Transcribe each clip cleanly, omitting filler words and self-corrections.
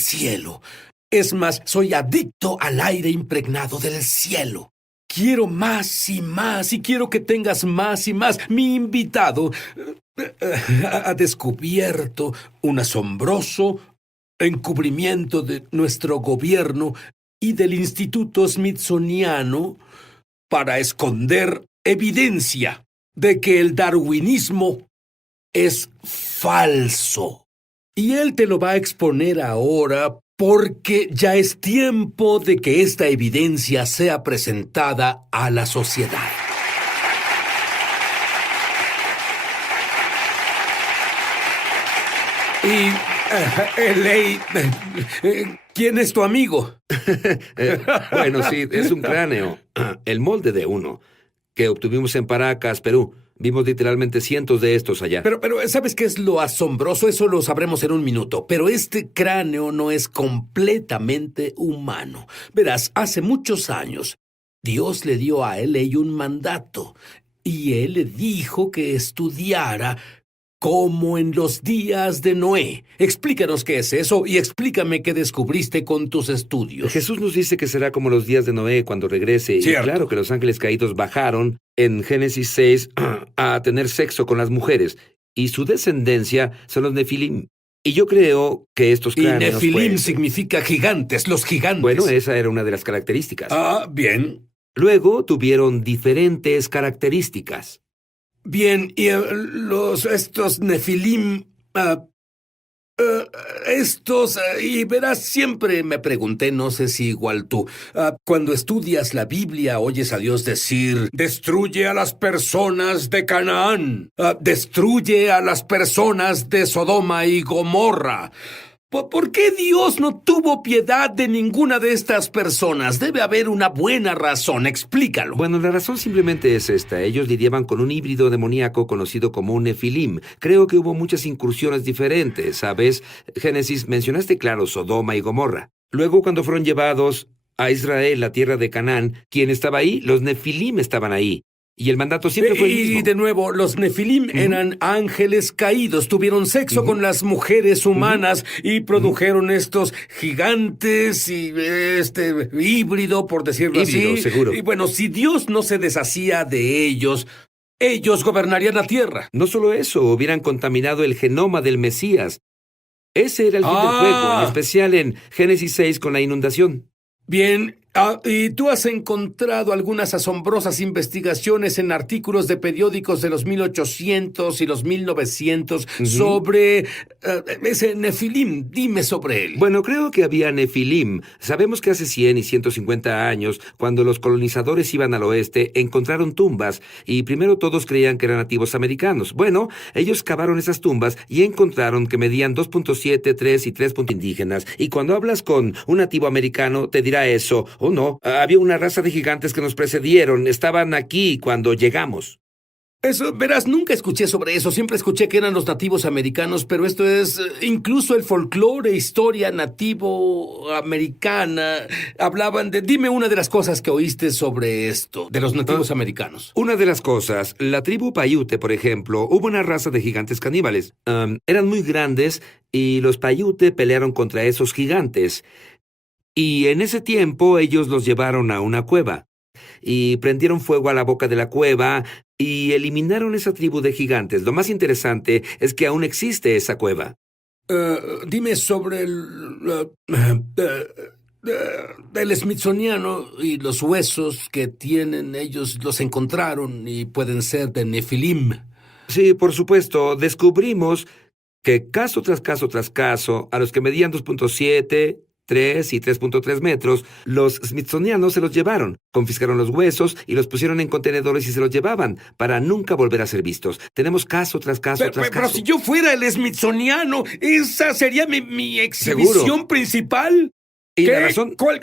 cielo. Es más, soy adicto al aire impregnado del cielo. Quiero más y quiero que tengas más y más. Mi invitado ha descubierto un asombroso encubrimiento de nuestro gobierno y del Instituto Smithsoniano para esconder evidencia de que el darwinismo es falso. Y él te lo va a exponer ahora porque ya es tiempo de que esta evidencia sea presentada a la sociedad. Ley, ¿quién es tu amigo? Bueno, sí, es un cráneo. El molde de uno, que obtuvimos en Paracas, Perú. Vimos literalmente cientos de estos allá. Pero, ¿sabes qué es lo asombroso? Eso lo sabremos en un minuto. Pero este cráneo no es completamente humano. Verás, hace muchos años, Dios le dio a L.A. un mandato. Y él le dijo que estudiara como en los días de Noé. Explícanos qué es eso y explícame qué descubriste con tus estudios. Jesús nos dice que será como los días de Noé cuando regrese. Cierto. Y claro que los ángeles caídos bajaron en Génesis 6 a tener sexo con las mujeres. Y su descendencia son los Nefilim. Y yo creo que estos Y cráneos... Nefilim significa gigantes, los gigantes. Bueno, esa era una de las características. Ah, bien. Luego tuvieron diferentes características. Bien, y estos Nefilim, y verás, siempre me pregunté, no sé si igual tú, cuando estudias la Biblia oyes a Dios decir, destruye a las personas de Canaán, destruye a las personas de Sodoma y Gomorra. ¿Por qué Dios no tuvo piedad de ninguna de estas personas? Debe haber una buena razón, explícalo. Bueno, la razón simplemente es esta. Ellos lidiaban con un híbrido demoníaco conocido como un Nefilim. Creo que hubo muchas incursiones diferentes, ¿sabes? Génesis, mencionaste claro Sodoma y Gomorra. Luego, cuando fueron llevados a Israel, la tierra de Canaán, ¿quién estaba ahí? Los Nefilim estaban ahí. Y el mandato siempre fue el mismo. Y de nuevo, los Nefilim eran ángeles caídos, tuvieron sexo con las mujeres humanas y produjeron estos gigantes y este híbrido, por decirlo Híbrido, así. seguro. Y bueno, si Dios no se deshacía de ellos gobernarían la tierra. No solo eso, hubieran contaminado el genoma del Mesías. Ese era el fin del juego, en especial en Génesis 6 con la inundación. Bien, y tú has encontrado algunas asombrosas investigaciones en artículos de periódicos de los 1800 y los 1900 sobre ese Nefilim. Dime sobre él. Bueno, creo que había Nefilim. Sabemos que hace 100 y 150 años, cuando los colonizadores iban al oeste, encontraron tumbas, y primero todos creían que eran nativos americanos. Bueno, ellos cavaron esas tumbas y encontraron que medían 2.7, 3 y 3 indígenas. Y cuando hablas con un nativo americano, te dirá eso. Oh, no, había una raza de gigantes que nos precedieron. Estaban aquí cuando llegamos. Eso, verás, nunca escuché sobre eso. Siempre escuché que eran los nativos americanos, pero esto es incluso el folclore, historia nativo americana. Hablaban de... Dime una de las cosas que oíste sobre esto, de los nativos americanos. Una de las cosas, la tribu Paiute, por ejemplo, hubo una raza de gigantes caníbales. Eran muy grandes y los Paiute pelearon contra esos gigantes. Y en ese tiempo ellos los llevaron a una cueva y prendieron fuego a la boca de la cueva y eliminaron esa tribu de gigantes. Lo más interesante es que aún existe esa cueva. Dime sobre el Smithsoniano y los huesos que tienen. Ellos los encontraron y pueden ser de Nefilim. Sí, por supuesto. Descubrimos que caso tras caso tras caso, a los que medían 2.7... 3 y 3.3 metros, los smithsonianos se los llevaron, confiscaron los huesos y los pusieron en contenedores y se los llevaban para nunca volver a ser vistos. Tenemos caso tras caso tras caso. Pero si yo fuera el Smithsoniano, esa sería mi exhibición ¿Seguro? Principal. ¿Y la razón? ¿Cuál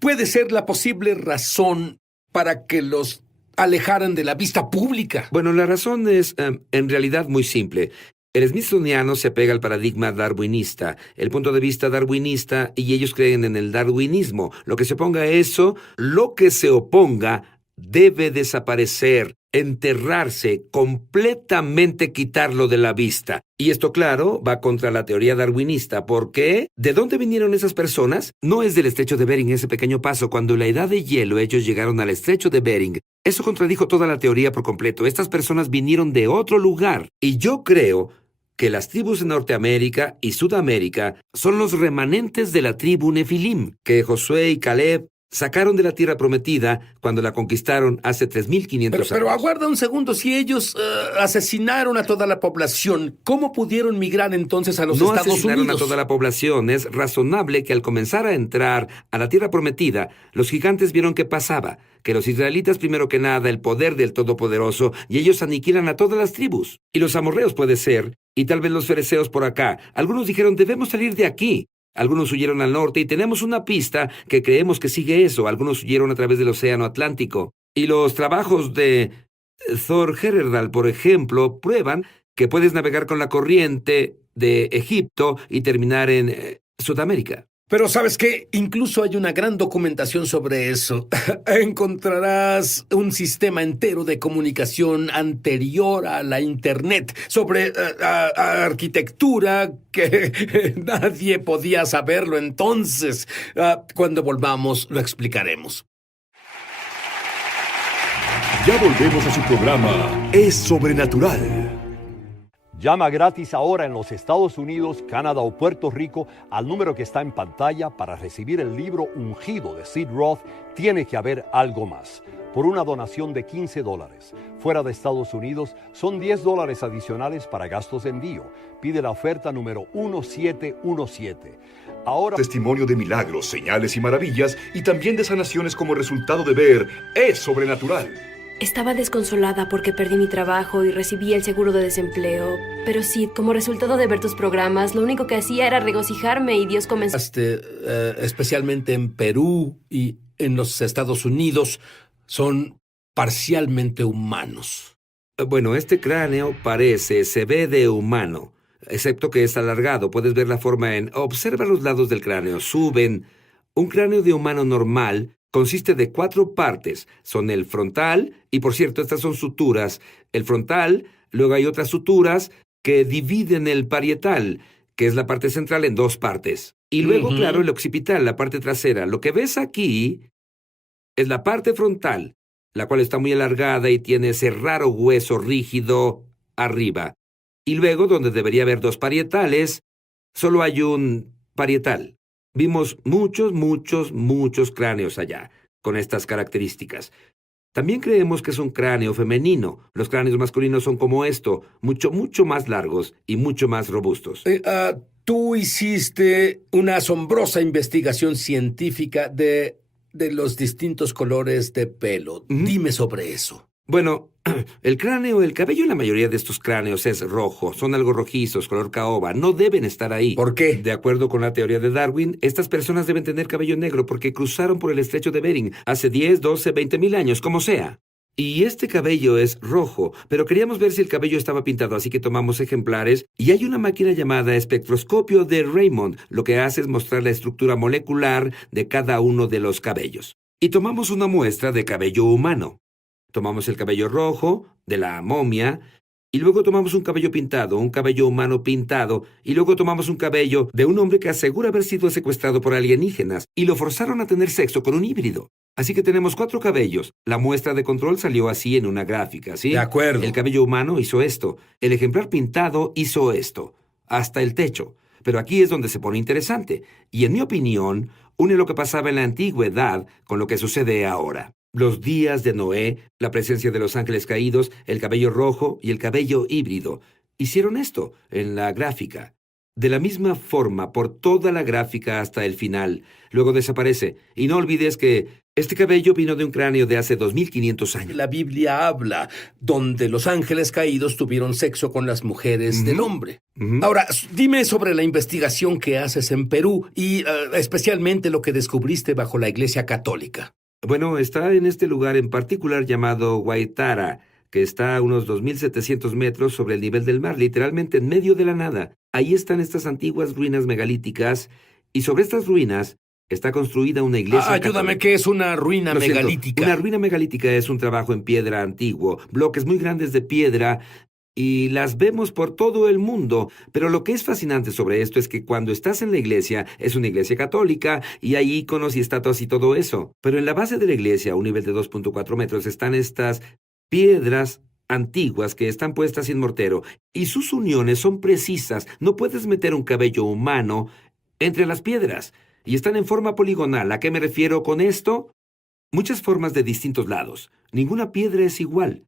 puede ser la posible razón para que los alejaran de la vista pública? Bueno, la razón es en realidad muy simple. El smithsoniano se apega al paradigma darwinista, el punto de vista darwinista, y ellos creen en el darwinismo. Lo que se oponga a eso, lo que se oponga, debe desaparecer, enterrarse, completamente quitarlo de la vista. Y esto, claro, va contra la teoría darwinista. ¿Por qué? ¿De dónde vinieron esas personas? No es del estrecho de Bering ese pequeño paso. Cuando en la edad de hielo ellos llegaron al estrecho de Bering, eso contradijo toda la teoría por completo. Estas personas vinieron de otro lugar. Y yo creo que las tribus de Norteamérica y Sudamérica son los remanentes de la tribu Nefilim, que Josué y Caleb sacaron de la tierra prometida cuando la conquistaron hace 3.500 años. Pero aguarda un segundo. Si ellos asesinaron a toda la población, ¿cómo pudieron migrar entonces a los No Estados asesinaron Unidos? a toda la población. Es razonable que al comenzar a entrar a la tierra prometida, los gigantes vieron qué pasaba, que los israelitas primero que nada el poder del Todopoderoso y ellos aniquilan a todas las tribus. Y los amorreos puede ser, y tal vez los fereceos por acá. Algunos dijeron, debemos salir de aquí. Algunos huyeron al norte y tenemos una pista que creemos que sigue eso. Algunos huyeron a través del Océano Atlántico. Y los trabajos de Thor Heyerdahl, por ejemplo, prueban que puedes navegar con la corriente de Egipto y terminar en Sudamérica. Pero ¿sabes qué? Incluso hay una gran documentación sobre eso. Encontrarás un sistema entero de comunicación anterior a la Internet, sobre arquitectura que nadie podía saberlo entonces. Cuando volvamos lo explicaremos. Ya volvemos a su programa Es Sobrenatural. Llama gratis ahora en los Estados Unidos, Canadá o Puerto Rico al número que está en pantalla para recibir el libro Ungido de Sid Roth. Tiene que haber algo más. Por una donación de $15. Fuera de Estados Unidos son $10 adicionales para gastos de envío. Pide la oferta número 1717. Ahora, Testimonio de milagros, señales y maravillas, y también de sanaciones como resultado de ver Es Sobrenatural. Estaba desconsolada porque perdí mi trabajo y recibí el seguro de desempleo. Pero sí, como resultado de ver tus programas, lo único que hacía era regocijarme y Dios comenzó... Especialmente en Perú y en los Estados Unidos, son parcialmente humanos. Bueno, este cráneo se ve de humano, excepto que es alargado. Puedes ver la forma observa los lados del cráneo, suben. Un cráneo de humano normal consiste de 4 partes. Son el frontal, y por cierto, estas son suturas. El frontal, luego hay otras suturas que dividen el parietal, que es la parte central, en 2 partes. Y luego, claro, el occipital, la parte trasera. Lo que ves aquí es la parte frontal, la cual está muy alargada y tiene ese raro hueso rígido arriba. Y luego, donde debería haber 2 parietales, solo hay un parietal. Vimos muchos cráneos allá, con estas características. También creemos que es un cráneo femenino. Los cráneos masculinos son como esto, mucho más largos y mucho más robustos. Tú hiciste una asombrosa investigación científica de los distintos colores de pelo. Dime sobre eso. Bueno, el cabello en la mayoría de estos cráneos es rojo. Son algo rojizos, color caoba. No deben estar ahí. ¿Por qué? De acuerdo con la teoría de Darwin, estas personas deben tener cabello negro porque cruzaron por el estrecho de Bering hace 10, 12, 20 mil años, como sea. Y este cabello es rojo, pero queríamos ver si el cabello estaba pintado, así que tomamos ejemplares y hay una máquina llamada espectroscopio de Raymond. Lo que hace es mostrar la estructura molecular de cada uno de los cabellos. Y tomamos una muestra de cabello humano. Tomamos el cabello rojo de la momia, y luego tomamos un cabello pintado, un cabello humano pintado, y luego tomamos un cabello de un hombre que asegura haber sido secuestrado por alienígenas, y lo forzaron a tener sexo con un híbrido. Así que tenemos 4 cabellos. La muestra de control salió así en una gráfica, ¿sí? De acuerdo. El cabello humano hizo esto. El ejemplar pintado hizo esto. Hasta el techo. Pero aquí es donde se pone interesante. Y en mi opinión, une lo que pasaba en la antigüedad con lo que sucede ahora. Los días de Noé, la presencia de los ángeles caídos, el cabello rojo y el cabello híbrido. Hicieron esto en la gráfica. De la misma forma, por toda la gráfica hasta el final. Luego desaparece. Y no olvides que este cabello vino de un cráneo de hace 2.500 años. La Biblia habla donde los ángeles caídos tuvieron sexo con las mujeres del hombre. Ahora, dime sobre la investigación que haces en Perú y especialmente lo que descubriste bajo la Iglesia Católica. Bueno, está en este lugar en particular llamado Guaitara, que está a unos 2.700 metros sobre el nivel del mar, literalmente en medio de la nada. Ahí están estas antiguas ruinas megalíticas, y sobre estas ruinas Está construida una iglesia Ayúdame, católica. ¿qué es una ruina Lo siento, megalítica? Una ruina megalítica es un trabajo en piedra antiguo, bloques muy grandes de piedra, y las vemos por todo el mundo. Pero lo que es fascinante sobre esto es que cuando estás en la iglesia, es una iglesia católica, y hay íconos y estatuas y todo eso. Pero en la base de la iglesia, a un nivel de 2.4 metros, están estas piedras antiguas que están puestas sin mortero, y sus uniones son precisas. No puedes meter un cabello humano entre las piedras, y están en forma poligonal. ¿A qué me refiero con esto? Muchas formas de distintos lados. Ninguna piedra es igual.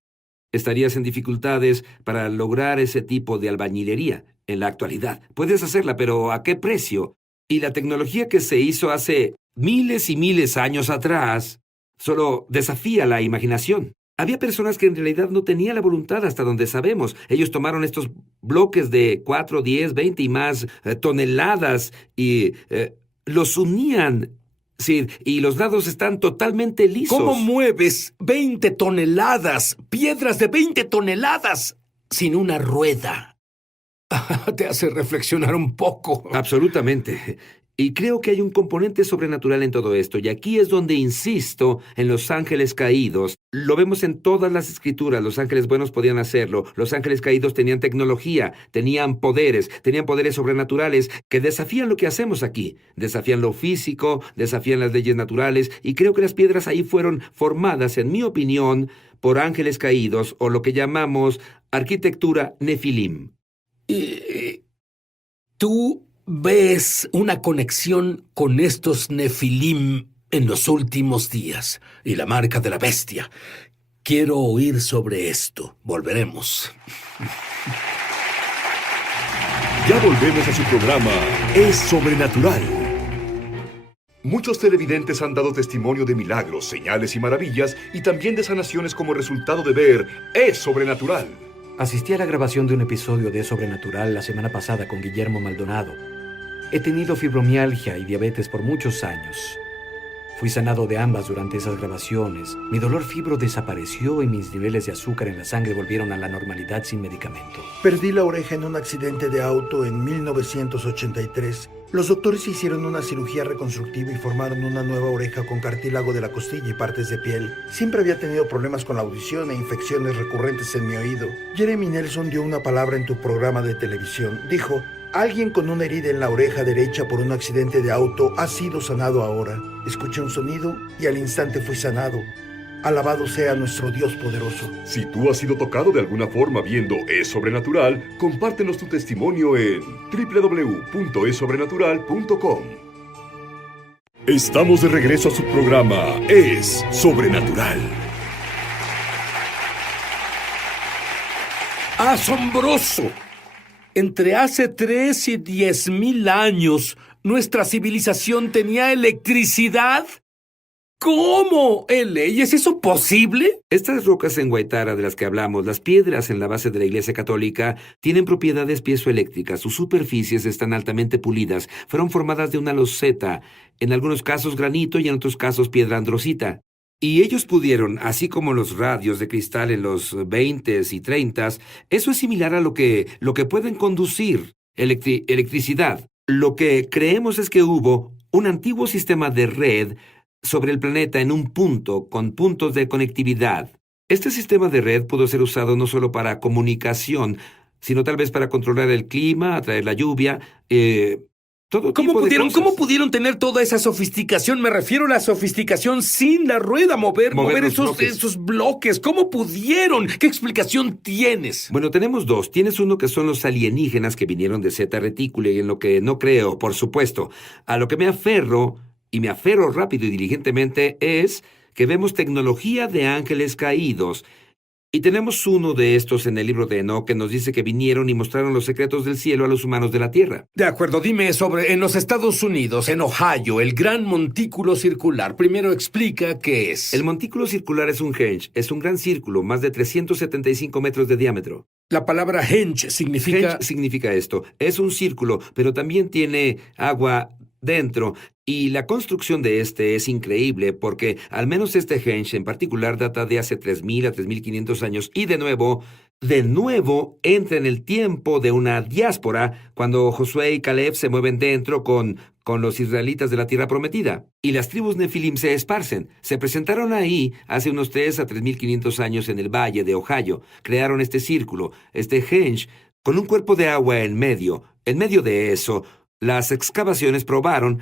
Estarías en dificultades para lograr ese tipo de albañilería en la actualidad. Puedes hacerla, pero ¿a qué precio? Y la tecnología que se hizo hace miles y miles de años atrás solo desafía la imaginación. Había personas que en realidad no tenían la voluntad hasta donde sabemos. Ellos tomaron estos bloques de 4, 10, 20 y más toneladas y los unían. Sí, y los lados están totalmente lisos. ¿Cómo mueves 20 toneladas, piedras de 20 toneladas, sin una rueda? Te hace reflexionar un poco. Absolutamente. Y creo que hay un componente sobrenatural en todo esto, y aquí es donde insisto en los ángeles caídos. Lo vemos en todas las escrituras. Los ángeles buenos podían hacerlo. Los ángeles caídos tenían tecnología, tenían poderes sobrenaturales que desafían lo que hacemos aquí. Desafían lo físico, desafían las leyes naturales, y creo que las piedras ahí fueron formadas, en mi opinión, por ángeles caídos, o lo que llamamos arquitectura nefilim. ¿Tú ves una conexión con estos nefilim en los últimos días y la marca de la bestia? Quiero oír sobre esto. Volveremos. Ya volvemos a su programa Es Sobrenatural. Muchos televidentes han dado testimonio de milagros, señales y maravillas, y también de sanaciones como resultado de ver Es Sobrenatural. Asistí a la grabación de un episodio de Sobrenatural la semana pasada con Guillermo Maldonado. He tenido fibromialgia y diabetes por muchos años. Fui sanado de ambas durante esas grabaciones. Mi dolor fibro desapareció y mis niveles de azúcar en la sangre volvieron a la normalidad sin medicamento. Perdí la oreja en un accidente de auto en 1983. Los doctores hicieron una cirugía reconstructiva y formaron una nueva oreja con cartílago de la costilla y partes de piel. Siempre había tenido problemas con la audición e infecciones recurrentes en mi oído. Jeremy Nelson dio una palabra en tu programa de televisión. Dijo: alguien con una herida en la oreja derecha por un accidente de auto ha sido sanado ahora. Escuché un sonido y al instante fui sanado. Alabado sea nuestro Dios poderoso. Si tú has sido tocado de alguna forma viendo Es Sobrenatural, compártenos tu testimonio en www.esobrenatural.com. Estamos de regreso a su programa Es Sobrenatural. ¡Asombroso! Entre hace 3 y 10,000 años, ¿nuestra civilización tenía electricidad? ¿Cómo? ¿L? ¿Y es eso posible? Estas rocas en Guaitara de las que hablamos, las piedras en la base de la Iglesia Católica, tienen propiedades piezoeléctricas. Sus superficies están altamente pulidas. Fueron formadas de una loseta, en algunos casos granito y en otros casos piedra androsita. Y ellos pudieron, así como los radios de cristal en los 20s y 30s, eso es similar a lo que pueden conducir electricidad. Lo que creemos es que hubo un antiguo sistema de red sobre el planeta en un punto, con puntos de conectividad. Este sistema de red pudo ser usado no solo para comunicación, sino tal vez para controlar el clima, atraer la lluvia, todo tipo de cosas. ¿Cómo pudieron tener toda esa sofisticación? Me refiero a la sofisticación sin la rueda, mover los esos bloques. ¿Cómo pudieron? ¿Qué explicación tienes? Bueno, tenemos dos. Tienes uno que son los alienígenas que vinieron de Zeta Reticuli, y en lo que no creo, por supuesto. A lo que me aferro, y me aferro rápido y diligentemente, es que vemos tecnología de ángeles caídos. Y tenemos uno de estos en el libro de Enoc que nos dice que vinieron y mostraron los secretos del cielo a los humanos de la tierra. De acuerdo, dime sobre en los Estados Unidos, en Ohio, el gran montículo circular. Primero explica qué es. El montículo circular es un henge, es un gran círculo, más de 375 metros de diámetro. La palabra henge significa... Henge significa esto, es un círculo, pero también tiene agua dentro. Y la construcción de este es increíble porque al menos este henge en particular data de hace 3,000 a 3,500 años y de nuevo entra en el tiempo de una diáspora cuando Josué y Caleb se mueven dentro con con los israelitas de la tierra prometida. Y las tribus Nefilim se esparcen. Se presentaron ahí hace unos 3 a 3.500 años en el valle de Ohio. Crearon este círculo, este henge, con un cuerpo de agua en medio. En medio de eso, las excavaciones probaron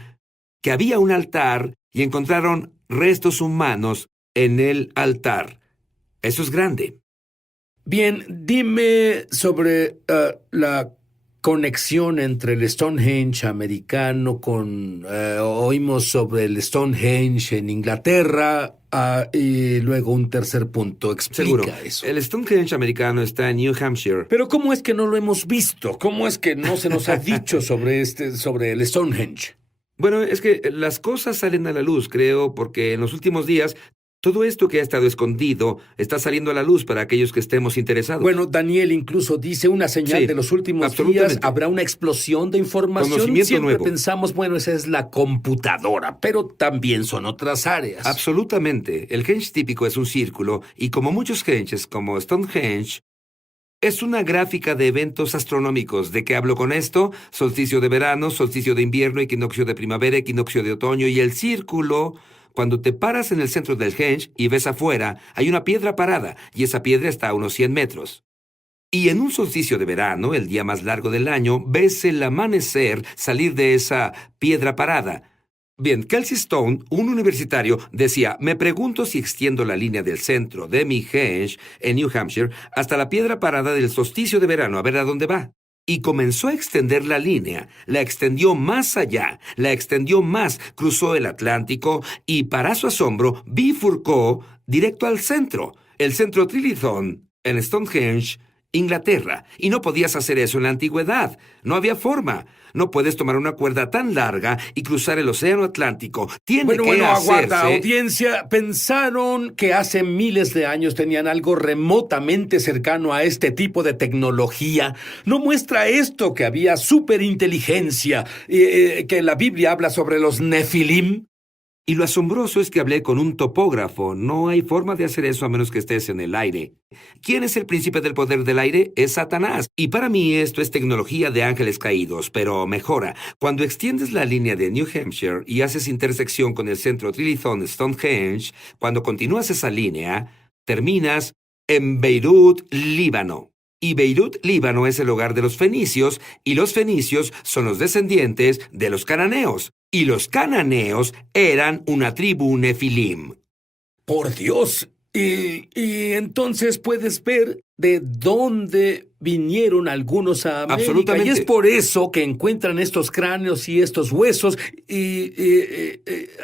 que había un altar y encontraron restos humanos en el altar. Eso es grande. Bien, dime sobre la conexión entre el Stonehenge americano con... oímos sobre el Stonehenge en Inglaterra y luego un tercer punto. Explica Seguro. eso. El Stonehenge americano está en New Hampshire. Pero ¿cómo es que no lo hemos visto? ¿Cómo es que no se nos ha dicho sobre el Stonehenge? Bueno, es que las cosas salen a la luz, creo, porque en los últimos días todo esto que ha estado escondido está saliendo a la luz para aquellos que estemos interesados. Bueno, Daniel incluso dice una señal Sí, de los últimos absolutamente. días. Habrá una explosión de información. Conocimiento Siempre nuevo. pensamos, bueno, esa es la computadora, pero también son otras áreas. Absolutamente. El henge típico es un círculo y como muchos henges, como Stonehenge, es una gráfica de eventos astronómicos. ¿De qué hablo con esto? Solsticio de verano, solsticio de invierno, equinoccio de primavera, equinoccio de otoño y el círculo. Cuando te paras en el centro del henge y ves afuera, hay una piedra parada y esa piedra está a unos 100 metros. Y en un solsticio de verano, el día más largo del año, ves el amanecer salir de esa piedra parada. Bien, Kelsey Stone, un universitario, decía, me pregunto si extiendo la línea del centro de mi henge en New Hampshire hasta la piedra parada del solsticio de verano, a ver a dónde va. Y comenzó a extender la línea, la extendió más allá, la extendió más, cruzó el Atlántico y, para su asombro, bifurcó directo al centro, el centro Trilithon, en Stonehenge, Inglaterra. Y no podías hacer eso en la antigüedad. No había forma. No puedes tomar una cuerda tan larga y cruzar el océano Atlántico. Tiene que aguarda, hacerse... audiencia. Pensaron que hace miles de años tenían algo remotamente cercano a este tipo de tecnología. ¿No muestra esto que había superinteligencia, que la Biblia habla sobre los Nefilim? Y lo asombroso es que hablé con un topógrafo. No hay forma de hacer eso a menos que estés en el aire. ¿Quién es el príncipe del poder del aire? Es Satanás. Y para mí esto es tecnología de ángeles caídos, pero mejora. Cuando extiendes la línea de New Hampshire y haces intersección con el centro Trilithon Stonehenge, cuando continúas esa línea, terminas en Beirut, Líbano. Y Beirut, Líbano es el hogar de los fenicios, y los fenicios son los descendientes de los cananeos. Y los cananeos eran una tribu nefilim. Por Dios. Y entonces puedes ver de dónde vinieron algunos a América. Absolutamente. Y es por eso que encuentran estos cráneos y estos huesos. Y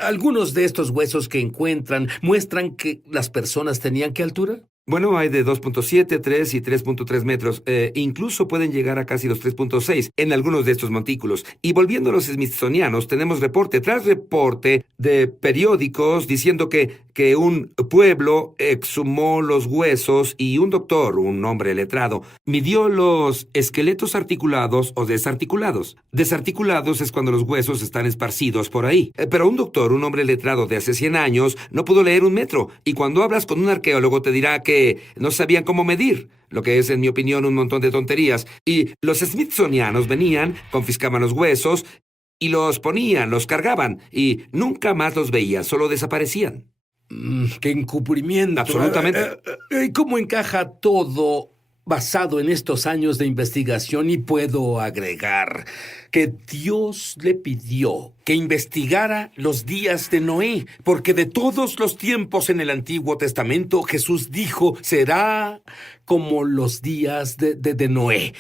algunos de estos huesos que encuentran muestran que las personas tenían ¿qué altura? Bueno, hay de 2.7, 3 y 3.3 metros. Incluso pueden llegar a casi los 3.6 en algunos de estos montículos. Y volviendo a los smithsonianos, tenemos reporte tras reporte de periódicos diciendo que un pueblo exhumó los huesos y un doctor, un hombre letrado, midió los esqueletos articulados o desarticulados. Desarticulados es cuando los huesos están esparcidos por ahí. Pero un doctor, un hombre letrado de hace 100 años, no pudo leer 1 metro. Y cuando hablas con un arqueólogo te dirá que no sabían cómo medir, lo que es, en mi opinión, un montón de tonterías. Y los smithsonianos venían, confiscaban los huesos y los ponían, los cargaban y nunca más los veían, solo desaparecían. ¡Qué encubrimiento! Absolutamente. ¿Y cómo encaja todo basado en estos años de investigación? Y puedo agregar que Dios le pidió que investigara los días de Noé, porque de todos los tiempos en el Antiguo Testamento, Jesús dijo, será como los días de Noé.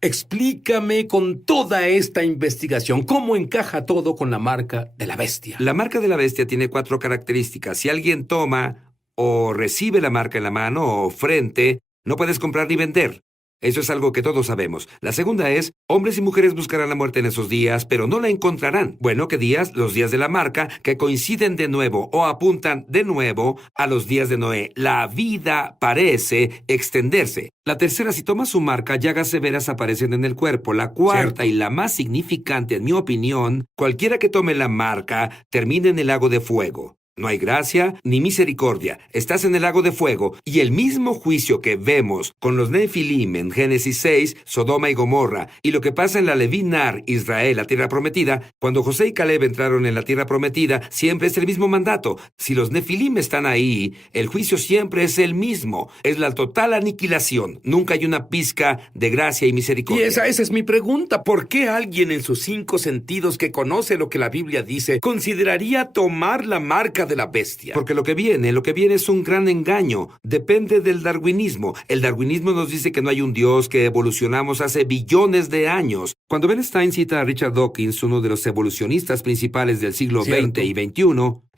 Explícame con toda esta investigación, ¿cómo encaja todo con la marca de la bestia? La marca de la bestia tiene 4 características. Si alguien toma o recibe la marca en la mano o frente, no puedes comprar ni vender. Eso es algo que todos sabemos. La segunda es, hombres y mujeres buscarán la muerte en esos días, pero no la encontrarán. Bueno, ¿qué días? Los días de la marca, que coinciden de nuevo o apuntan de nuevo a los días de Noé. La vida parece extenderse. La tercera, si tomas su marca, llagas severas aparecen en el cuerpo. La cuarta y la más significante, en mi opinión, cualquiera que tome la marca termina en el lago de fuego. No hay gracia ni misericordia. Estás en el lago de fuego, y el mismo juicio que vemos con los Nefilim en Génesis 6, Sodoma y Gomorra, y lo que pasa en la Leví-Nar, Israel, la tierra prometida, cuando José y Caleb entraron en la tierra prometida, siempre es el mismo mandato. Si los Nefilim están ahí, el juicio siempre es el mismo. Es la total aniquilación. Nunca hay una pizca de gracia y misericordia. Y esa es mi pregunta. ¿Por qué alguien en sus 5 sentidos que conoce lo que la Biblia dice consideraría tomar la marca de la bestia? Porque lo que viene es un gran engaño. Depende del darwinismo. El darwinismo nos dice que no hay un Dios, que evolucionamos hace billones de años. Cuando Ben Stein cita a Richard Dawkins, uno de los evolucionistas principales del siglo XX y XXI,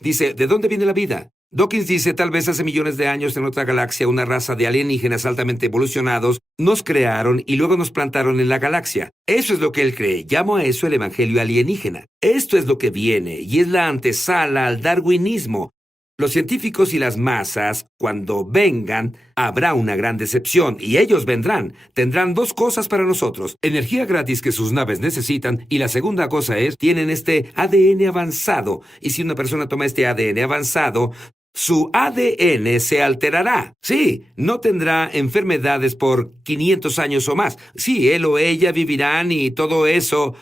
dice, ¿de dónde viene la vida? Dawkins dice, tal vez hace millones de años en otra galaxia una raza de alienígenas altamente evolucionados nos crearon y luego nos plantaron en la galaxia. Eso es lo que él cree. Llamo a eso el evangelio alienígena. Esto es lo que viene y es la antesala al darwinismo. Los científicos y las masas, cuando vengan, habrá una gran decepción, y ellos vendrán. Tendrán 2 cosas para nosotros: energía gratis que sus naves necesitan, y la segunda cosa es, tienen este ADN avanzado. Y si una persona toma este ADN avanzado, su ADN se alterará. Sí, no tendrá enfermedades por 500 años o más. Sí, él o ella vivirán y todo eso.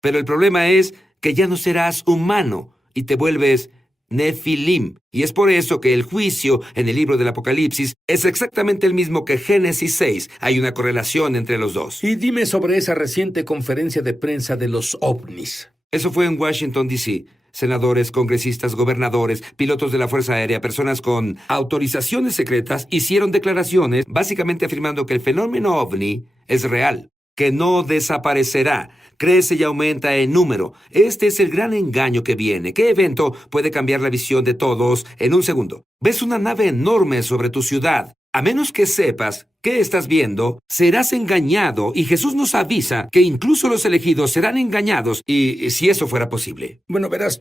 Pero el problema es que ya no serás humano y te vuelves Nefilim. Y es por eso que el juicio en el libro del Apocalipsis es exactamente el mismo que Génesis 6. Hay una correlación entre los dos. Y dime sobre esa reciente conferencia de prensa de los ovnis. Eso fue en Washington, D.C. Senadores, congresistas, gobernadores, pilotos de la Fuerza Aérea, personas con autorizaciones secretas hicieron declaraciones básicamente afirmando que el fenómeno ovni es real, que no desaparecerá, crece y aumenta en número. Este es el gran engaño que viene. ¿Qué evento puede cambiar la visión de todos en un segundo? Ves una nave enorme sobre tu ciudad. A menos que sepas qué estás viendo, serás engañado, y Jesús nos avisa que incluso los elegidos serán engañados, y si eso fuera posible. Bueno, verás,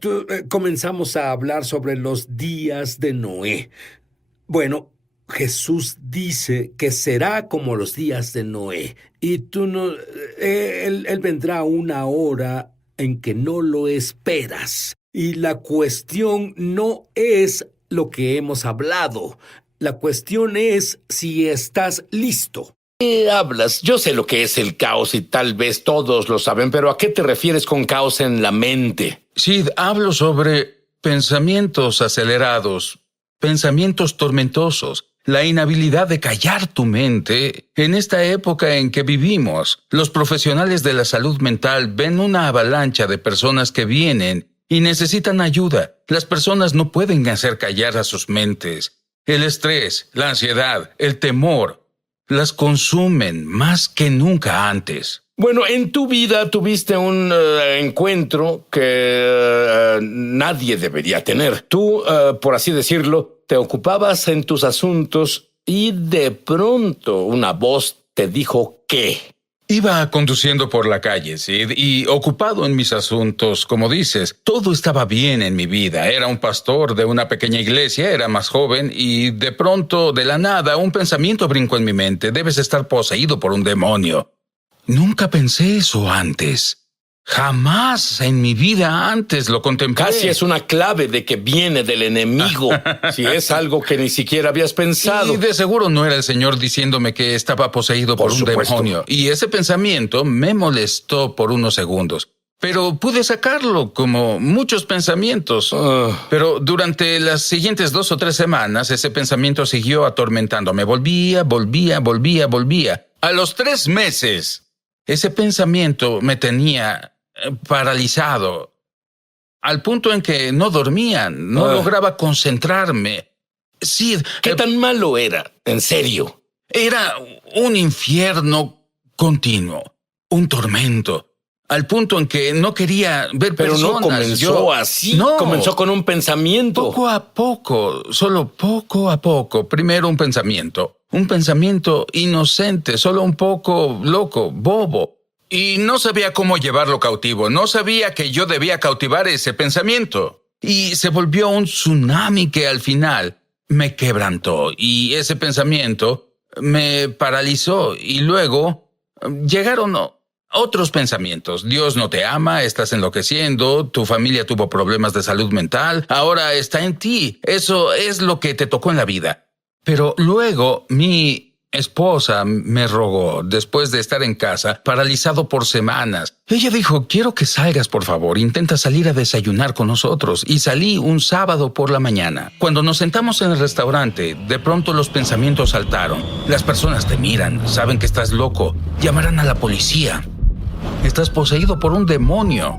comenzamos a hablar sobre los días de Noé. Bueno, Jesús dice que será como los días de Noé, y tú no... Él vendrá una hora en que no lo esperas. Y la cuestión no es lo que hemos hablado. La cuestión es si estás listo. ¿Qué hablas? Yo sé lo que es el caos y tal vez todos lo saben, pero ¿a qué te refieres con caos en la mente? Sid, hablo sobre pensamientos acelerados, pensamientos tormentosos, la inhabilidad de callar tu mente. En esta época en que vivimos, los profesionales de la salud mental ven una avalancha de personas que vienen y necesitan ayuda. Las personas no pueden hacer callar a sus mentes. El estrés, la ansiedad, el temor, las consumen más que nunca antes. Bueno, en tu vida tuviste un encuentro que nadie debería tener. Tú, por así decirlo, te ocupabas en tus asuntos y de pronto una voz te dijo ¿qué? Iba conduciendo por la calle, Sid, y ocupado en mis asuntos, como dices. Todo estaba bien en mi vida. Era un pastor de una pequeña iglesia, era más joven, y de pronto, de la nada, un pensamiento brincó en mi mente. Debes estar poseído por un demonio. Nunca pensé eso antes. Jamás en mi vida antes lo contemplé. Casi es una clave de que viene del enemigo, si es algo que ni siquiera habías pensado. Y de seguro no era el Señor diciéndome que estaba poseído por un demonio. Y ese pensamiento me molestó por unos segundos. Pero pude sacarlo, como muchos pensamientos. Pero durante las siguientes 2 o 3 semanas, ese pensamiento siguió atormentándome. Volvía. A los 3 meses, ese pensamiento me tenía paralizado, al punto en que no dormía, no lograba concentrarme. Sí, ¿qué tan malo era? En serio. Era un infierno continuo, un tormento, al punto en que no quería ver personas. Pero no comenzó así, no. Comenzó con un pensamiento. Poco a poco, solo poco a poco. Primero un pensamiento inocente, solo un poco loco, bobo. Y no sabía cómo llevarlo cautivo. No sabía que yo debía cautivar ese pensamiento. Y se volvió un tsunami que al final me quebrantó. Y ese pensamiento me paralizó. Y luego llegaron otros pensamientos. Dios no te ama, estás enloqueciendo, tu familia tuvo problemas de salud mental, ahora está en ti. Eso es lo que te tocó en la vida. Pero luego mi esposa me rogó, después de estar en casa, paralizado por semanas. Ella dijo, quiero que salgas, por favor, intenta salir a desayunar con nosotros. Y salí un sábado por la mañana. Cuando nos sentamos en el restaurante, de pronto los pensamientos saltaron. Las personas te miran, saben que estás loco, llamarán a la policía. Estás poseído por un demonio.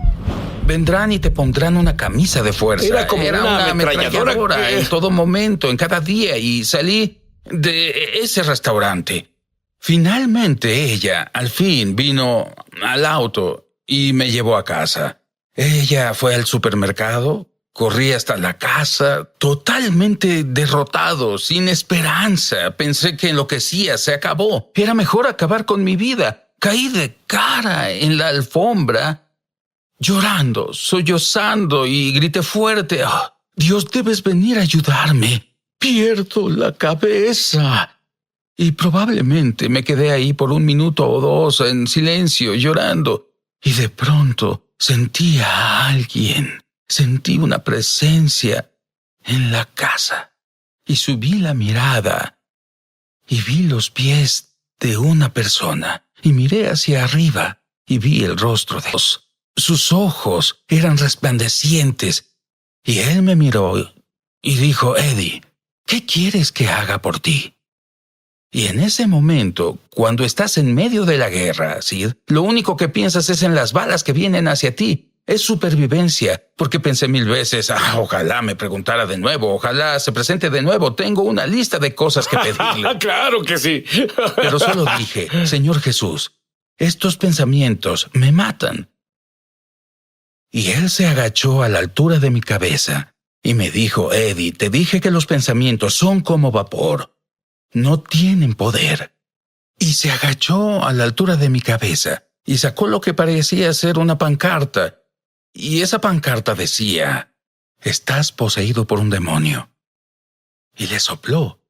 Vendrán y te pondrán una camisa de fuerza. Era como una ametralladora en todo momento, en cada día, y salí de ese restaurante. Finalmente ella, al fin, vino al auto y me llevó a casa. Ella fue al supermercado, corrí hasta la casa, totalmente derrotado, sin esperanza. Pensé que enloquecía, se acabó. Era mejor acabar con mi vida. Caí de cara en la alfombra, llorando, sollozando, y grité fuerte, «Oh, Dios, debes venir a ayudarme. Pierdo la cabeza». Y probablemente me quedé ahí por 1 minuto o 2 en silencio, llorando. Y de pronto sentí a alguien. Sentí una presencia en la casa. Y subí la mirada y vi los pies de una persona. Y miré hacia arriba y vi el rostro de Dios. Sus ojos eran resplandecientes. Y él me miró y dijo, «Eddie, ¿qué quieres que haga por ti?» Y en ese momento, cuando estás en medio de la guerra, Sid, lo único que piensas es en las balas que vienen hacia ti. Es supervivencia, porque pensé 1000 veces, ojalá me preguntara de nuevo, ojalá se presente de nuevo, tengo una lista de cosas que pedirle. ¡Claro que sí! Pero solo dije, Señor Jesús, estos pensamientos me matan. Y él se agachó a la altura de mi cabeza y me dijo, Eddie, te dije que los pensamientos son como vapor. No tienen poder. Y se agachó a la altura de mi cabeza y sacó lo que parecía ser una pancarta. Y esa pancarta decía, «Estás poseído por un demonio». Y le sopló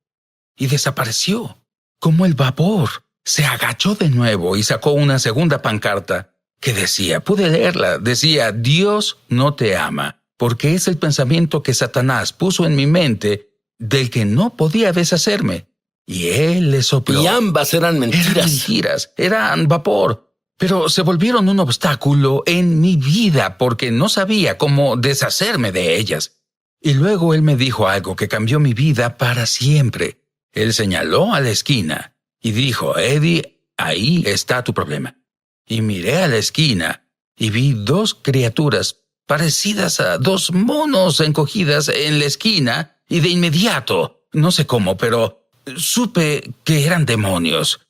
y desapareció, como el vapor. Se agachó de nuevo y sacó una segunda pancarta que decía, pude leerla, decía, «Dios no te ama», porque es el pensamiento que Satanás puso en mi mente del que no podía deshacerme. Y él le sopló. Y ambas eran mentiras. Eran vapor. Pero se volvieron un obstáculo en mi vida porque no sabía cómo deshacerme de ellas. Y luego él me dijo algo que cambió mi vida para siempre. Él señaló a la esquina y dijo, Eddie, ahí está tu problema. Y miré a la esquina y vi 2 criaturas parecidas a 2 monos encogidas en la esquina y de inmediato, no sé cómo, pero supe que eran demonios.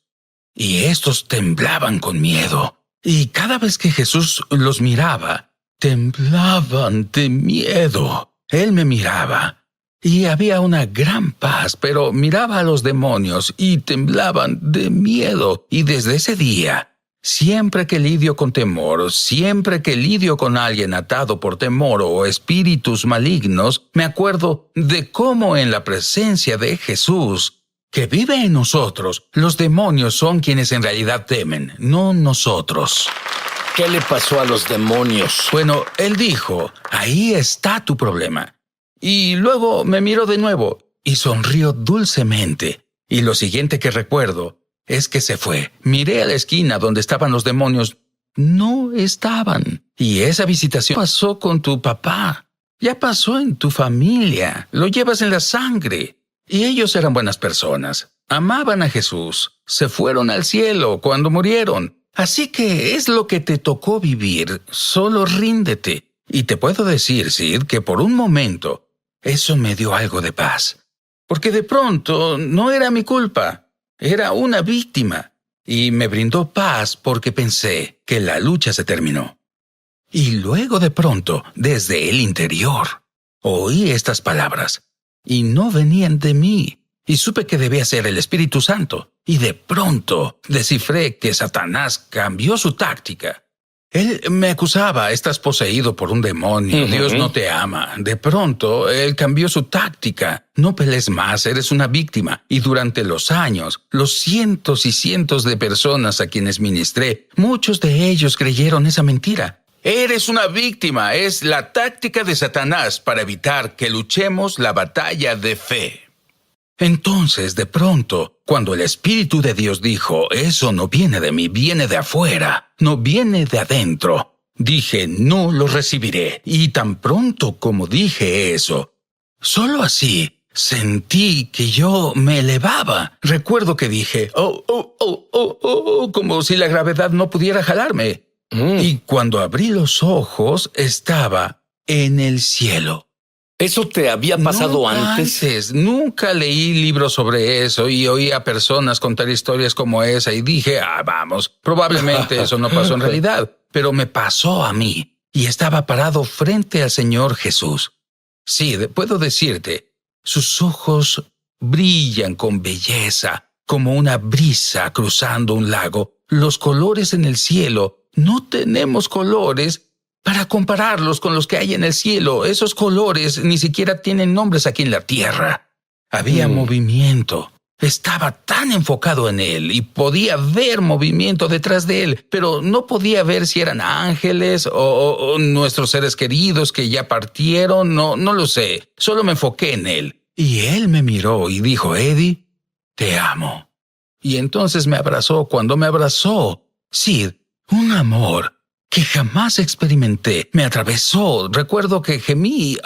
Y estos temblaban con miedo. Y cada vez que Jesús los miraba, temblaban de miedo. Él me miraba y había una gran paz, pero miraba a los demonios y temblaban de miedo. Y desde ese día, siempre que lidio con temor, siempre que lidio con alguien atado por temor o espíritus malignos, me acuerdo de cómo en la presencia de Jesús, que vive en nosotros, los demonios son quienes en realidad temen, no nosotros. ¿Qué le pasó a los demonios? Bueno, él dijo, ahí está tu problema. Y luego me miró de nuevo y sonrió dulcemente. Y lo siguiente que recuerdo es que se fue. Miré a la esquina donde estaban los demonios. No estaban. Y esa visitación pasó con tu papá. Ya pasó en tu familia. Lo llevas en la sangre. Y ellos eran buenas personas. Amaban a Jesús. Se fueron al cielo cuando murieron. Así que es lo que te tocó vivir. Solo ríndete. Y te puedo decir, Sid, que por un momento eso me dio algo de paz. Porque de pronto no era mi culpa. Era una víctima. Y me brindó paz porque pensé que la lucha se terminó. Y luego de pronto, desde el interior, oí estas palabras. Y no venían de mí. Y supe que debía ser el Espíritu Santo. Y de pronto descifré que Satanás cambió su táctica. Él me acusaba, estás poseído por un demonio, Dios no te ama. De pronto, él cambió su táctica. No pelees más, eres una víctima. Y durante los años, los cientos y cientos de personas a quienes ministré, muchos de ellos creyeron esa mentira. Eres una víctima, es la táctica de Satanás para evitar que luchemos la batalla de fe. Entonces, de pronto, cuando el Espíritu de Dios dijo, eso no viene de mí, viene de afuera, no viene de adentro, dije, no lo recibiré. Y tan pronto como dije eso, solo así sentí que yo me elevaba. Recuerdo que dije, como si la gravedad no pudiera jalarme. Y cuando abrí los ojos, estaba en el cielo. ¿Eso te había pasado antes? Nunca leí libros sobre eso y oí a personas contar historias como esa y dije, vamos, probablemente eso no pasó en realidad, pero me pasó a mí y estaba parado frente al Señor Jesús. Sí, puedo decirte, sus ojos brillan con belleza, como una brisa cruzando un lago. Los colores en el cielo, no tenemos colores para compararlos con los que hay en el cielo. Esos colores ni siquiera tienen nombres aquí en la tierra. Había movimiento. Estaba tan enfocado en él y podía ver movimiento detrás de él, pero no podía ver si eran ángeles o nuestros seres queridos que ya partieron. No lo sé. Solo me enfoqué en él. Y él me miró y dijo, Eddie, te amo. Y entonces me abrazó. Cuando me abrazó, Sid, un amor que jamás experimenté, me atravesó. Recuerdo que gemí,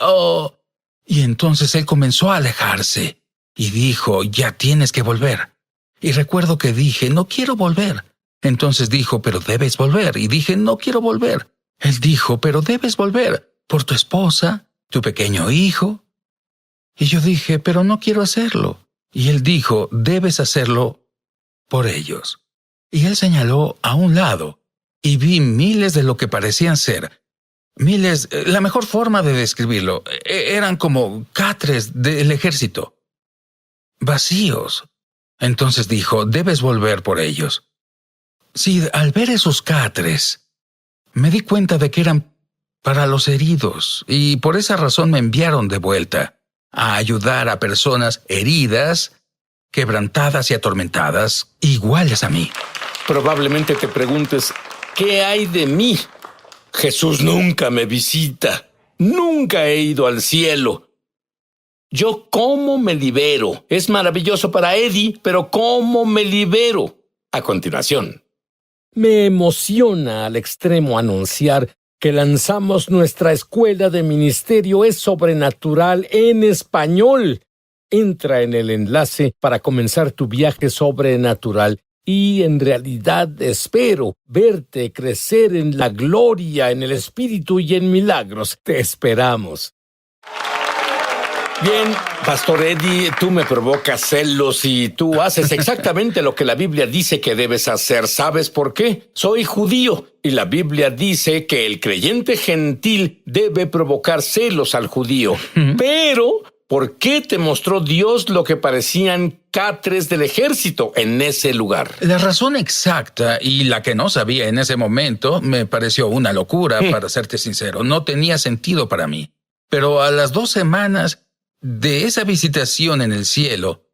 y entonces él comenzó a alejarse y dijo, ya tienes que volver. Y recuerdo que dije, no quiero volver. Entonces dijo, pero debes volver. Y dije, no quiero volver. Él dijo, pero debes volver por tu esposa, tu pequeño hijo. Y yo dije, pero no quiero hacerlo. Y él dijo, debes hacerlo por ellos. Y él señaló a un lado. Y vi miles de lo que parecían ser. Miles, la mejor forma de describirlo, eran como catres del ejército. Vacíos. Entonces dijo, debes volver por ellos. Sí, al ver esos catres, me di cuenta de que eran para los heridos. Y por esa razón me enviaron de vuelta a ayudar a personas heridas, quebrantadas y atormentadas, iguales a mí. Probablemente te preguntes, ¿qué hay de mí? Jesús nunca me visita. Nunca he ido al cielo. ¿Yo cómo me libero? Es maravilloso para Eddie, pero ¿cómo me libero? A continuación. Me emociona al extremo anunciar que lanzamos nuestra escuela de ministerio Es Sobrenatural en español. Entra en el enlace para comenzar tu viaje sobrenatural. Y en realidad espero verte crecer en la gloria, en el Espíritu y en milagros. Te esperamos. Bien, Pastor Eddie, tú me provocas celos y tú haces exactamente lo que la Biblia dice que debes hacer. ¿Sabes por qué? Soy judío y la Biblia dice que el creyente gentil debe provocar celos al judío. Pero ¿por qué te mostró Dios lo que parecían catres del ejército en ese lugar? La razón exacta y la que no sabía en ese momento me pareció una locura, para serte sincero. No tenía sentido para mí. Pero a las 2 semanas de esa visitación en el cielo,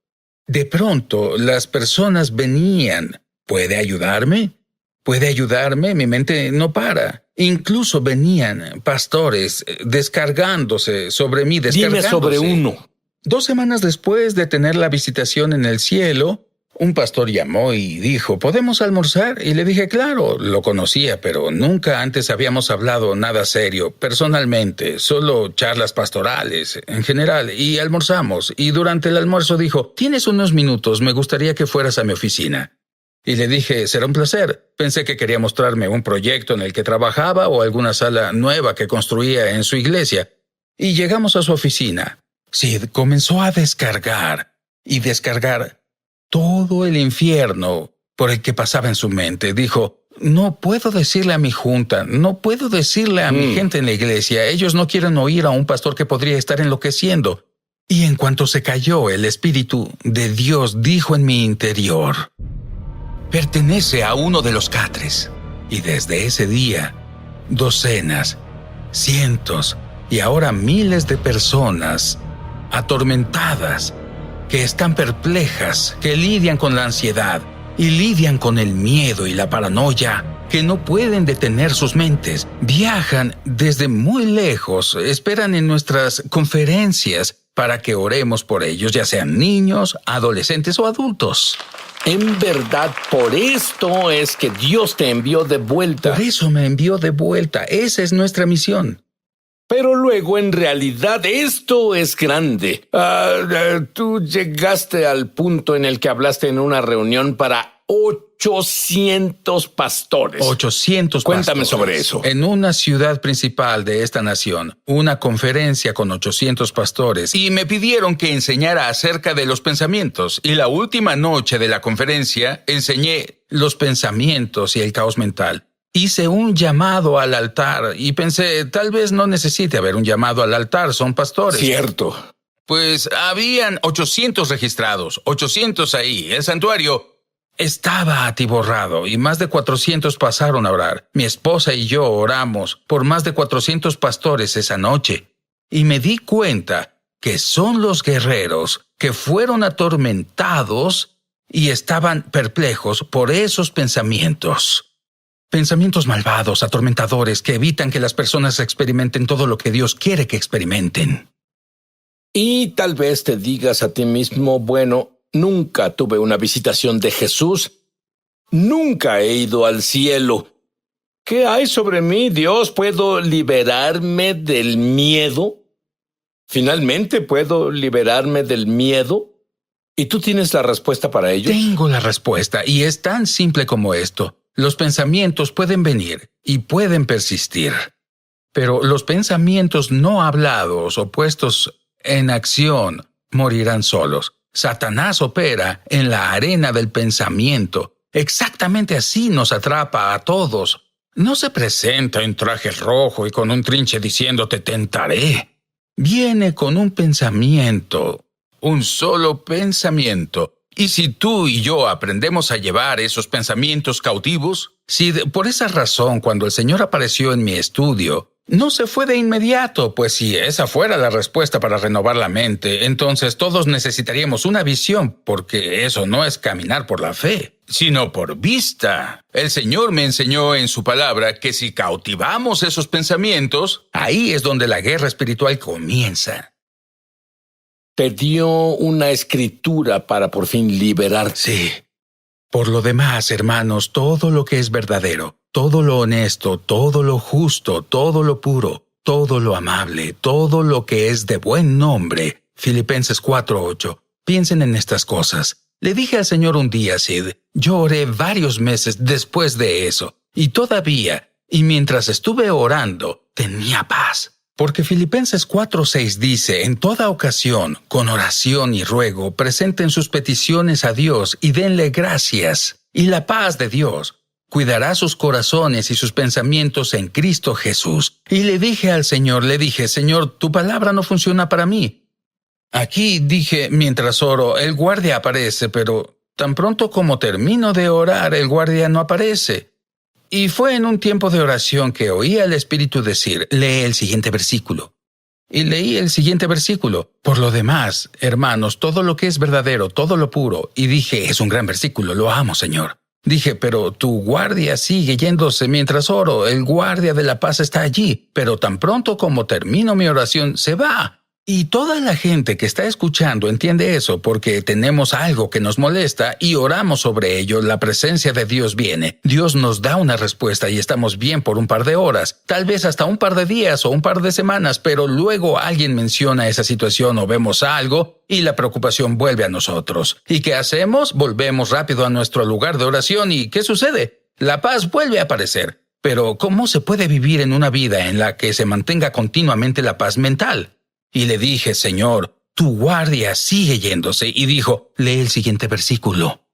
de pronto las personas venían. ¿Puede ayudarme? ¿Puede ayudarme? Mi mente no para. Incluso venían pastores descargándose sobre mí, Dime sobre uno. 2 semanas después de tener la visitación en el cielo, un pastor llamó y dijo, ¿podemos almorzar? Y le dije, claro, lo conocía, pero nunca antes habíamos hablado nada serio, personalmente, solo charlas pastorales, en general, y almorzamos. Y durante el almuerzo dijo, ¿tienes unos minutos? Me gustaría que fueras a mi oficina. Y le dije, será un placer. Pensé que quería mostrarme un proyecto en el que trabajaba o alguna sala nueva que construía en su iglesia. Y llegamos a su oficina. Sid comenzó a descargar y descargar todo el infierno por el que pasaba en su mente. Dijo, no puedo decirle a mi junta, no puedo decirle a mi gente en la iglesia. Ellos no quieren oír a un pastor que podría estar enloqueciendo. Y en cuanto se cayó, el Espíritu de Dios dijo en mi interior, pertenece a uno de los catres. Y desde ese día, docenas, cientos y ahora miles de personas atormentadas, que están perplejas, que lidian con la ansiedad y lidian con el miedo y la paranoia, que no pueden detener sus mentes. Viajan desde muy lejos, esperan en nuestras conferencias para que oremos por ellos, ya sean niños, adolescentes o adultos. En verdad, por esto es que Dios te envió de vuelta. Por eso me envió de vuelta. Esa es nuestra misión. Pero luego, en realidad, esto es grande. Tú llegaste al punto en el que hablaste en una reunión para 800 pastores. 800 Cuéntame pastores. sobre eso. En una ciudad principal de esta nación, una conferencia con 800 pastores, y me pidieron que enseñara acerca de los pensamientos. Y la última noche de la conferencia enseñé los pensamientos y el caos mental. Hice un llamado al altar y pensé, tal vez no necesite haber un llamado al altar, son pastores. Cierto. Pues habían 800 registrados, 800 ahí. El santuario estaba atiborrado y más de 400 pasaron a orar. Mi esposa y yo oramos por más de 400 pastores esa noche. Y me di cuenta que son los guerreros que fueron atormentados y estaban perplejos por esos pensamientos. Pensamientos malvados, atormentadores, que evitan que las personas experimenten todo lo que Dios quiere que experimenten. Y tal vez te digas a ti mismo, bueno, nunca tuve una visitación de Jesús. Nunca he ido al cielo. ¿Qué hay sobre mí, Dios? ¿Puedo liberarme del miedo? ¿Finalmente puedo liberarme del miedo? ¿Y tú tienes la respuesta para ello? Tengo la respuesta, y es tan simple como esto. Los pensamientos pueden venir y pueden persistir. Pero los pensamientos no hablados o puestos en acción morirán solos. Satanás opera en la arena del pensamiento. Exactamente así nos atrapa a todos. No se presenta en traje rojo y con un trinche diciendo te tentaré. Viene con un pensamiento, un solo pensamiento. Y si tú y yo aprendemos a llevar esos pensamientos cautivos, por esa razón cuando el Señor apareció en mi estudio, no se fue de inmediato, pues si esa fuera la respuesta para renovar la mente, entonces todos necesitaríamos una visión, porque eso no es caminar por la fe, sino por vista. El Señor me enseñó en su palabra que si cautivamos esos pensamientos, ahí es donde la guerra espiritual comienza. Te dio una escritura para por fin liberarte. Sí. Por lo demás, hermanos, todo lo que es verdadero, todo lo honesto, todo lo justo, todo lo puro, todo lo amable, todo lo que es de buen nombre. Filipenses 4:8. Piensen en estas cosas. Le dije al Señor un día, Sid, yo oré varios meses después de eso, y todavía, y mientras estuve orando, tenía paz. Porque Filipenses 4:6 dice, en toda ocasión, con oración y ruego, presenten sus peticiones a Dios y denle gracias. Y la paz de Dios cuidará sus corazones y sus pensamientos en Cristo Jesús. Y le dije al Señor, Señor, tu palabra no funciona para mí. Aquí dije, mientras oro, el guardia aparece, pero tan pronto como termino de orar, el guardia no aparece. Y fue en un tiempo de oración que oí al Espíritu decir, lee el siguiente versículo. Y leí el siguiente versículo. Por lo demás, hermanos, todo lo que es verdadero, todo lo puro. Y dije, es un gran versículo, lo amo, Señor. Dije, pero tu guardia sigue yéndose mientras oro. El guardia de la paz está allí, pero tan pronto como termino mi oración, se va. Y toda la gente que está escuchando entiende eso porque tenemos algo que nos molesta y oramos sobre ello. La presencia de Dios viene. Dios nos da una respuesta y estamos bien por un par de horas, tal vez hasta un par de días o un par de semanas, pero luego alguien menciona esa situación o vemos algo y la preocupación vuelve a nosotros. ¿Y qué hacemos? Volvemos rápido a nuestro lugar de oración y ¿qué sucede? La paz vuelve a aparecer. Pero ¿cómo se puede vivir en una vida en la que se mantenga continuamente la paz mental? Y le dije, Señor, tu guardia sigue yéndose. Y dijo, lee el siguiente versículo.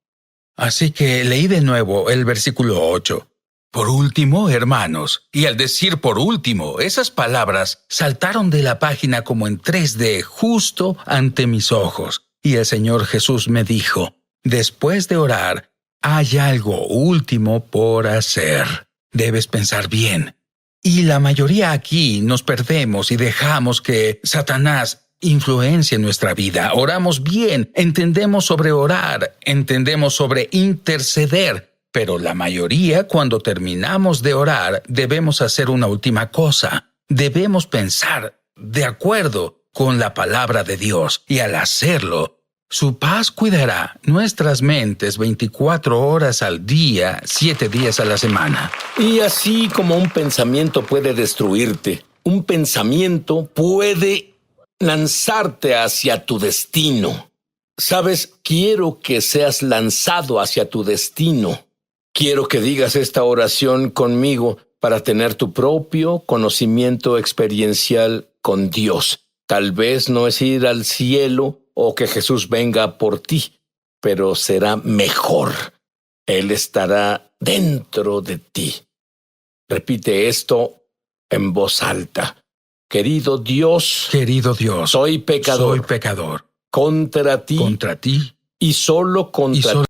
Así que leí de nuevo el versículo 8. Por último, hermanos, y al decir por último, esas palabras saltaron de la página como en 3D justo ante mis ojos. Y el Señor Jesús me dijo, después de orar, hay algo último por hacer. Debes pensar bien. Y la mayoría aquí nos perdemos y dejamos que Satanás influencie nuestra vida. Oramos bien, entendemos sobre orar, entendemos sobre interceder, pero la mayoría, cuando terminamos de orar, debemos hacer una última cosa. Debemos pensar de acuerdo con la palabra de Dios, y al hacerlo, su paz cuidará nuestras mentes 24 horas al día, 7 días a la semana. Y así como un pensamiento puede destruirte, un pensamiento puede lanzarte hacia tu destino. ¿Sabes? Quiero que seas lanzado hacia tu destino. Quiero que digas esta oración conmigo para tener tu propio conocimiento experiencial con Dios. Tal vez no es ir al cielo o que Jesús venga por ti, pero será mejor. Él estará dentro de ti. Repite esto en voz alta. Querido Dios, soy pecador. Contra ti y solo contra ti.